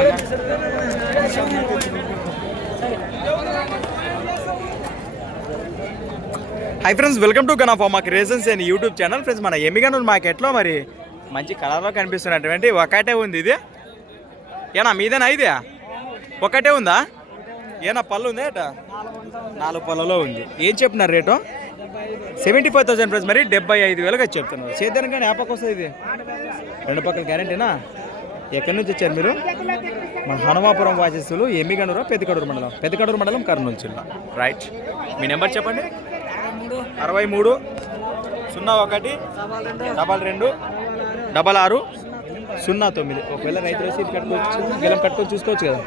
High friends, welcome to gun of మా creations and YouTube channel. Friends, మన ఎమ్మిగనూరు మార్కెట్లో మరి మంచి కలర్లో కనిపిస్తున్నటువంటి ఒకటే ఉంది. ఇది ఏనా మీదేనా? ఇది ఒకటే ఉందా? ఏనా పళ్ళు ఉంది అట? 4 పళ్ళలో ఉంది. ఏం చెప్తున్నారు రేటు? 75,000 ఫ్రెండ్స్. మరి 75,000గా చెప్తున్నారు. చేద్దాను కానీ యాపకు వస్తుంది. ఇది 2 పక్కల గ్యారెంటీనా? ఎక్కడి నుంచి వచ్చారు మీరు? మన హనుమాపురం వాసస్తులు, ఎమ్మిగనూరు, పెద్దకడూరు మండలం. పెద్దకడూరు మండలం, కర్నూలు జిల్లా. రైట్. మీ నెంబర్ చెప్పండి. 63 01 22 66 09. ఒకవేళ రైతు రసీదు కట్టుకోవచ్చు, గెలం కట్టుకొని చూసుకోవచ్చు కదా.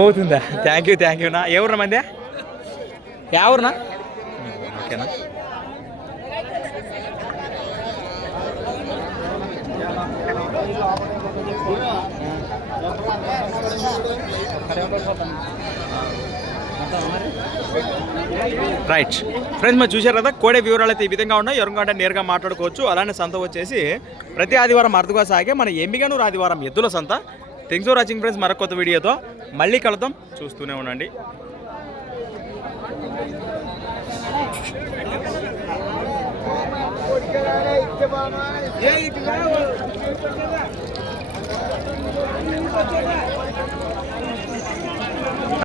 మోతుందా? థ్యాంక్ యూ నా. ఏ ఊరునా మంది? యా ఊరునా? ఓకేనా. రైట్ ఫ్రెండ్స్, మరి చూశారు కదా, కోడే వివరాలు అయితే ఈ విధంగా ఉన్నాయి. ఎవరికంటే నేరుగా మాట్లాడుకోవచ్చు. అలానే సంత వచ్చేసి ప్రతి ఆదివారం అరుదుగా సాగే మన ఎమ్మిగనూరు ఆదివారం ఎద్దుల సంత. Thanks for watching friends. మరొక కొత్త వీడియోతో మళ్ళీ కలుద్దాం. చూస్తూనే ఉండండి.